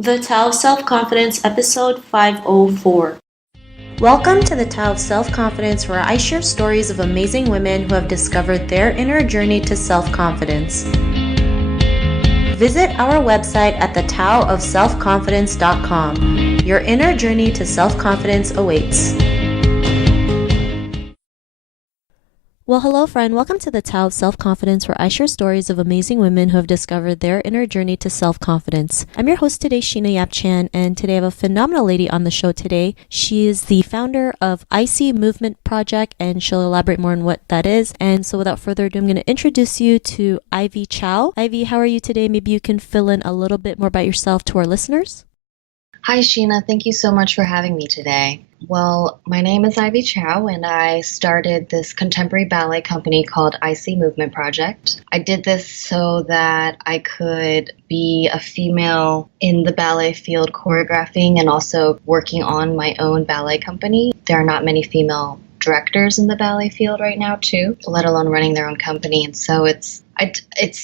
The Tao of Self-Confidence, episode 504. Welcome to the Tao of Self-Confidence, where I share stories of amazing women who have discovered their inner journey to self-confidence. Visit our website at thetaoofselfconfidence.com. Your inner journey to self-confidence awaits. Well, hello, friend. Welcome to the Tao of Self-Confidence, where I share stories of amazing women who have discovered their inner journey to self-confidence. I'm your host today, Sheena Yap Chan, and today I have a phenomenal lady on the show today. She is the founder of I.C Movement Project, and she'll elaborate more on what that is. And so without further ado, I'm going to introduce you to Ivy Chow. Ivy, how are you today? Maybe you can fill in a little bit more about yourself to our listeners. Hi, Sheena. Thank you so much for having me today. Well, my name is Ivy Chow, and I started this contemporary ballet company called I.C Movement Project. I did this so that I could be a female in the ballet field choreographing and also working on my own ballet company. There are not many female directors in the ballet field right now, too, let alone running their own company. And so it's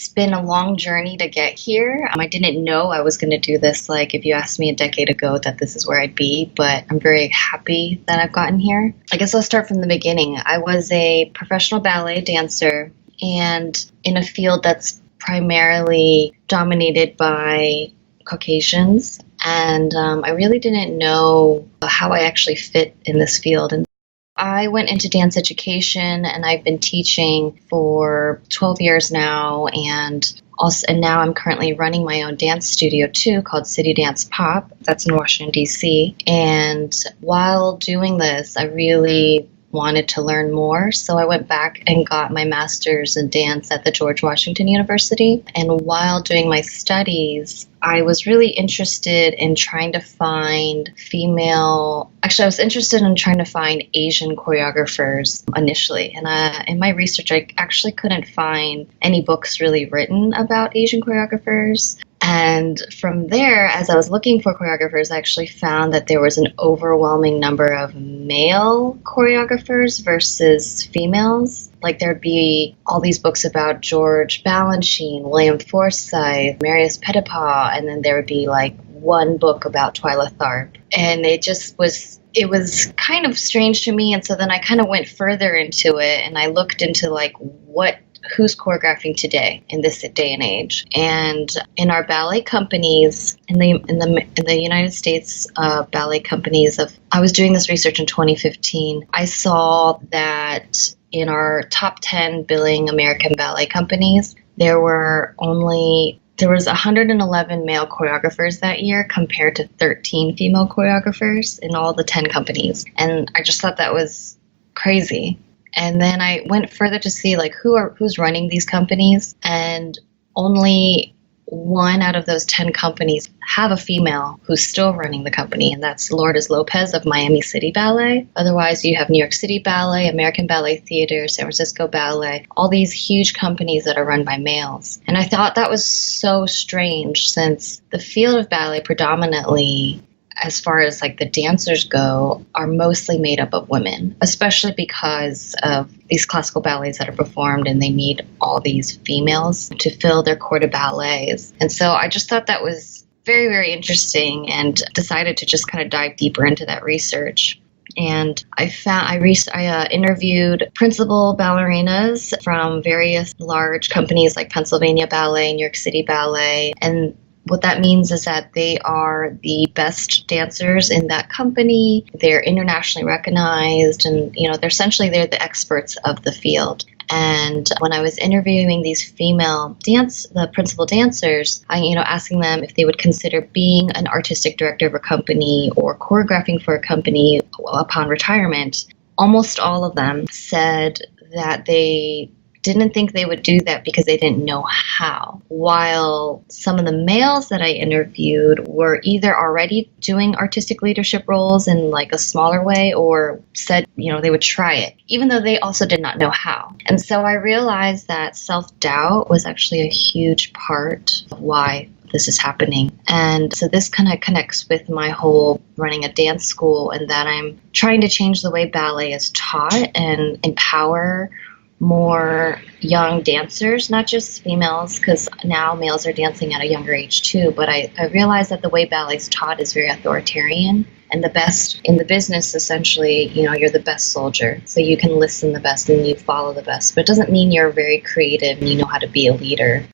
been a long journey to get here. I didn't know I was going to do this, like if you asked me a decade ago that this is where I'd be, but I'm very happy that I've gotten here. I guess I'll start from the beginning. I was a professional ballet dancer and in a field that's primarily dominated by Caucasians. And I really didn't know how I actually fit in this field. And I went into dance education and I've been teaching for 12 years now, and now I'm currently running my own dance studio too called City Dance Pop. That's in Washington, D.C. And while doing this, I really wanted to learn more. So I went back and got my master's in dance at the George Washington University. And while doing my studies, I was really interested in trying to find I was interested in trying to find Asian choreographers initially. And in my research, I actually couldn't find any books really written about Asian choreographers. And from there, as I was looking for choreographers, I actually found that there was an overwhelming number of male choreographers versus females. Like there'd be all these books about George Balanchine, William Forsythe, Marius Petipa, and then there would be like one book about Twyla Tharp. And it was kind of strange to me. And so then I kind of went further into it and I looked into like who's choreographing today in this day and age. And in our ballet companies, in the United States ballet companies, I was doing this research in 2015. I saw that in our top 10 billing American ballet companies, there was 111 male choreographers that year compared to 13 female choreographers in all the 10 companies. And I just thought that was crazy. And then I went further to see like who's running these companies, and only one out of those 10 companies have a female who's still running the company, and that's Lourdes Lopez of Miami City Ballet. Otherwise, you have New York City Ballet, American Ballet Theater, San Francisco Ballet, all these huge companies that are run by males. And I thought that was so strange, since the field of ballet predominantly, as far as like the dancers go, are mostly made up of women, especially because of these classical ballets that are performed and they need all these females to fill their corps de ballets. And so I just thought that was very, very interesting and decided to just kind of dive deeper into that research. And I interviewed principal ballerinas from various large companies like Pennsylvania Ballet, New York City Ballet, and what that means is that they are the best dancers in that company. They're internationally recognized, and they're the experts of the field. And when I was interviewing these the principal dancers, asking them if they would consider being an artistic director of a company or choreographing for a company upon retirement, almost all of them said that they didn't think they would do that because they didn't know how. While some of the males that I interviewed were either already doing artistic leadership roles in like a smaller way or said, they would try it, even though they also did not know how. And so I realized that self-doubt was actually a huge part of why this is happening. And so this kind of connects with my whole running a dance school, and that I'm trying to change the way ballet is taught and empower more young dancers, not just females, because now males are dancing at a younger age too. But I realized that the way ballet's taught is very authoritarian. And the best in the business, essentially, you're the best soldier. So you can listen the best and you follow the best. But it doesn't mean you're very creative and you know how to be a leader.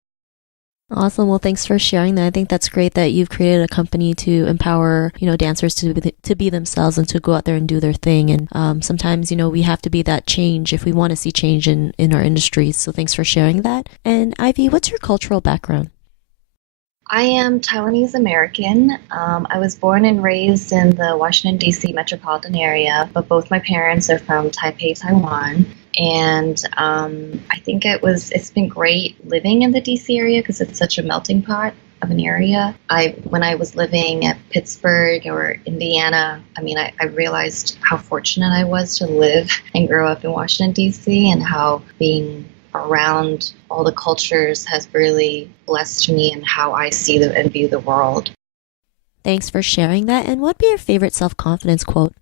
Awesome. Well, thanks for sharing that. I think that's great that you've created a company to empower, dancers to be themselves and to go out there and do their thing. And sometimes, we have to be that change if we want to see change in our industries. So thanks for sharing that. And Ivy, what's your cultural background? I am Taiwanese American. I was born and raised in the Washington, D.C. metropolitan area, but both my parents are from Taipei, Taiwan. And I think it's been great living in the DC area because it's such a melting pot of an area. When I was living at Pittsburgh or Indiana, I realized how fortunate I was to live and grow up in Washington, D.C. and how being around all the cultures has really blessed me in how I see and view the world. Thanks for sharing that. And what'd be your favorite self-confidence quote?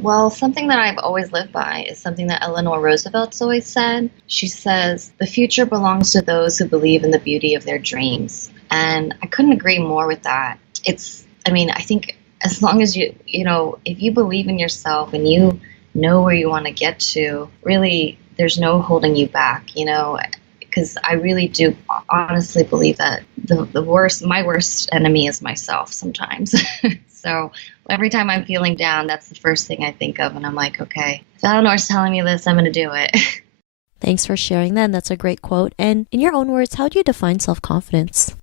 Well, something that I've always lived by is something that Eleanor Roosevelt's always said. She says, "The future belongs to those who believe in the beauty of their dreams." And I couldn't agree more with that. I think as long as if you believe in yourself and you know where you want to get to, really, there's no holding you back, because I really do honestly believe that my worst enemy is myself sometimes. So every time I'm feeling down, that's the first thing I think of. And I'm like, okay, if Eleanor's telling me this, I'm going to do it. Thanks for sharing that. And that's a great quote. And in your own words, how do you define self-confidence?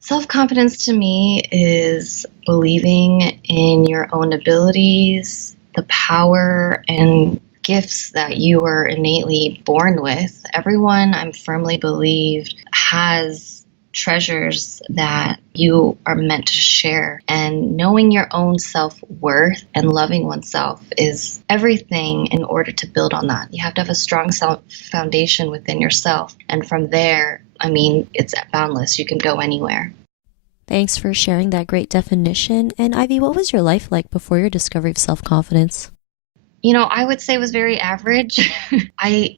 Self-confidence to me is believing in your own abilities, the power and gifts that you were innately born with. Everyone, I'm firmly believed, has treasures that you are meant to share. And knowing your own self-worth and loving oneself is everything in order to build on that. You have to have a strong foundation within yourself. And from there, it's boundless. You can go anywhere. Thanks for sharing that great definition. And Ivy, what was your life like before your discovery of self-confidence? I would say it was very average. I've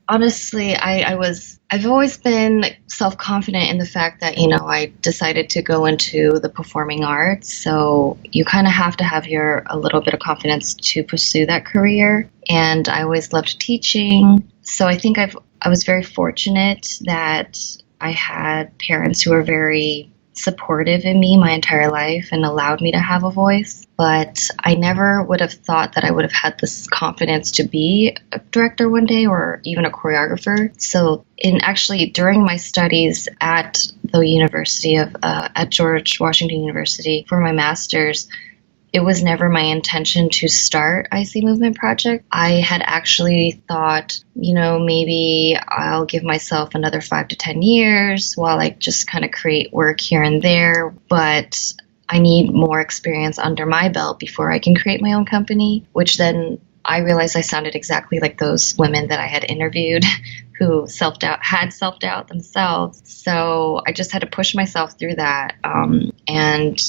always been self-confident in the fact that, I decided to go into the performing arts. So you kind of have to have a little bit of confidence to pursue that career. And I always loved teaching. So I think I was very fortunate that I had parents who were very supportive in me my entire life and allowed me to have a voice. But I never would have thought that I would have had this confidence to be a director one day or even a choreographer. So during my studies at the University at George Washington University for my master's, it was never my intention to start I.C. Movement Project. I had actually thought, maybe I'll give myself another 5 to 10 years while I just kind of create work here and there. But I need more experience under my belt before I can create my own company, which then I realized I sounded exactly like those women that I had interviewed who had self-doubt themselves. So I just had to push myself through that. And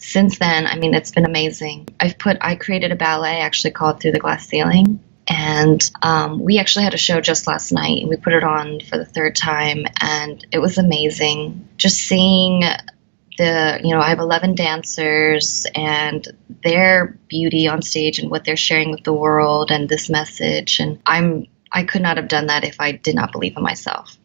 since then, it's been amazing. I created a ballet actually called Through the Glass Ceiling. And we actually had a show just last night and we put it on for the third time. And it was amazing. Just seeing I have 11 dancers and their beauty on stage and what they're sharing with the world and this message. And I could not have done that if I did not believe in myself.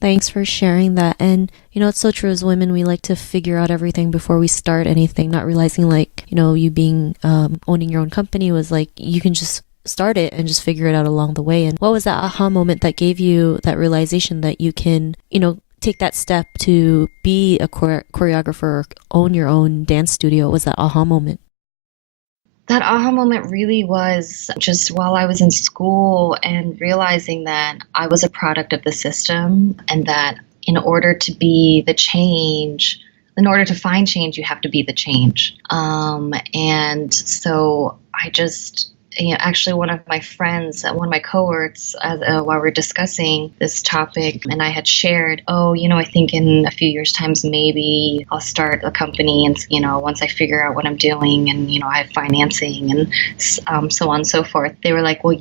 Thanks for sharing that. And, it's so true as women, we like to figure out everything before we start anything, not realizing you being, owning your own company was like, you can just start it and just figure it out along the way. And what was that aha moment that gave you that realization that you can, take that step to be a choreographer or own your own dance studio? What was that aha moment? That aha moment really was just while I was in school and realizing that I was a product of the system and that in order to find change, you have to be the change. And so I just, actually one of my friends, one of my cohorts, while we were discussing this topic, and I had shared, I think in a few years' times, maybe I'll start a company and, once I figure out what I'm doing and, I have financing and so on and so forth. They were like, well,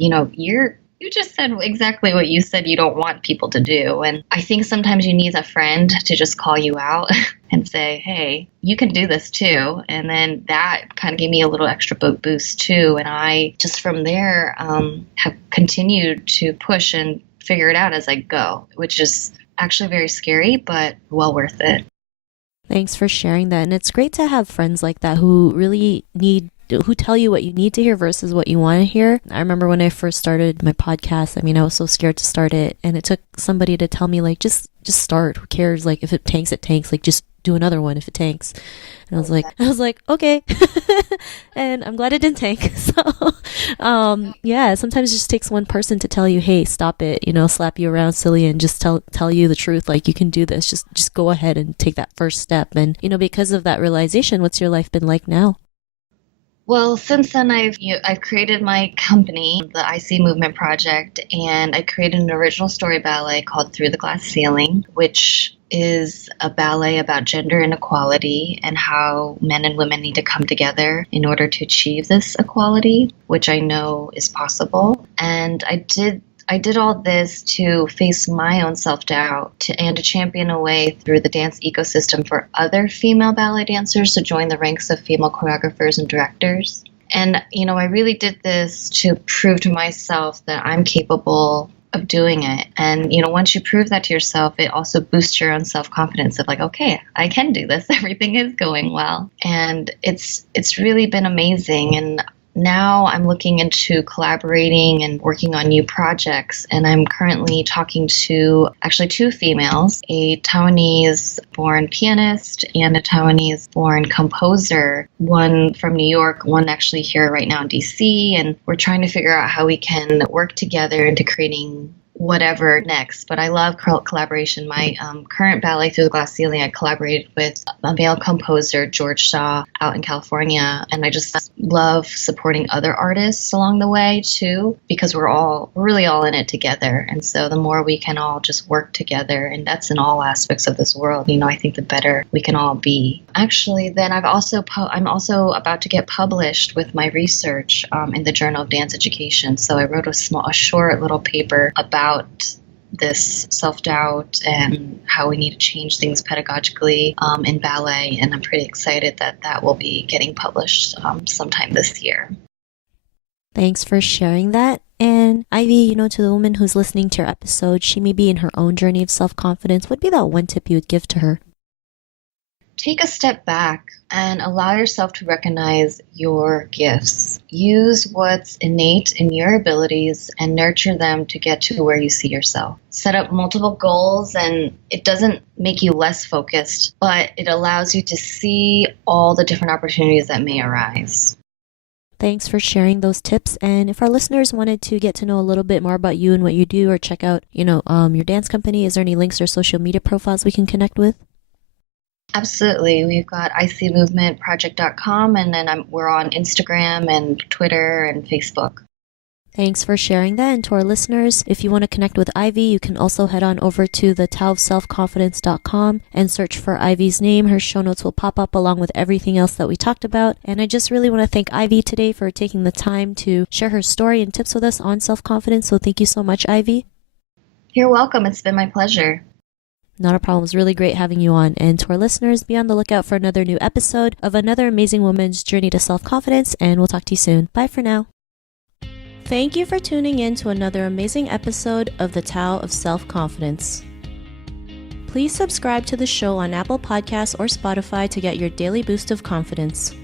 You just said exactly what you said you don't want people to do. And I think sometimes you need a friend to just call you out and say, hey, you can do this too. And then that kind of gave me a little extra boost too. And I just from there have continued to push and figure it out as I go, which is actually very scary, but well worth it. Thanks for sharing that. And it's great to have friends like that who tell you what you need to hear versus what you want to hear. I remember when I first started my podcast, I mean, I was so scared to start it, and it took somebody to tell me, like, just start. Who cares? Like, if it tanks, it tanks. Like, just do another one if it tanks. And I was like, okay. And I'm glad it didn't tank. So, yeah, sometimes it just takes one person to tell you, hey, stop it, slap you around silly and just tell you the truth. Like, you can do this. Just go ahead and take that first step. And, because of that realization, what's your life been like now? Well, since then, I've created my company, the I.C. Movement Project, and I created an original story ballet called Through the Glass Ceiling, which is a ballet about gender inequality and how men and women need to come together in order to achieve this equality, which I know is possible. And I did all this to face my own self-doubt and to champion a way through the dance ecosystem for other female ballet dancers to join the ranks of female choreographers and directors. And, I really did this to prove to myself that I'm capable of doing it. And, once you prove that to yourself, it also boosts your own self-confidence of like, okay, I can do this. Everything is going well. And it's really been amazing. And now I'm looking into collaborating and working on new projects, and I'm currently talking to actually two females, a Taiwanese-born pianist and a Taiwanese-born composer, one from New York, one actually here right now in DC, and we're trying to figure out how we can work together into creating whatever next. But I love collaboration. My current ballet, Through the Glass Ceiling, I collaborated with a male composer, George Shaw, out in California. And I just love supporting other artists along the way too, because we're really all in it together. And so the more we can all just work together, and that's in all aspects of this world, I think the better we can all be. Actually, then I'm also about to get published with my research in the Journal of Dance Education. So I wrote a short little paper about this self-doubt and how we need to change things pedagogically in ballet. And I'm pretty excited that will be getting published sometime this year. Thanks for sharing that. And Ivy, to the woman who's listening to your episode, she may be in her own journey of self-confidence. What would be that one tip you would give to her? Take a step back and allow yourself to recognize your gifts. Use what's innate in your abilities and nurture them to get to where you see yourself. Set up multiple goals, and it doesn't make you less focused, but it allows you to see all the different opportunities that may arise. Thanks for sharing those tips. And if our listeners wanted to get to know a little bit more about you and what you do, or check out, your dance company, is there any links or social media profiles we can connect with? Absolutely. We've got icmovementproject.com, and then we're on Instagram and Twitter and Facebook. Thanks for sharing that. And to our listeners, if you want to connect with Ivy, you can also head on over to the selfconfidence.com and search for Ivy's name. Her show notes will pop up along with everything else that we talked about. And I just really want to thank Ivy today for taking the time to share her story and tips with us on self-confidence. So thank you so much, Ivy. You're welcome. It's been my pleasure. Not a problem. It was really great having you on. And to our listeners, be on the lookout for another new episode of another amazing woman's journey to self-confidence. And we'll talk to you soon. Bye for now. Thank you for tuning in to another amazing episode of the Tao of Self-Confidence. Please subscribe to the show on Apple Podcasts or Spotify to get your daily boost of confidence.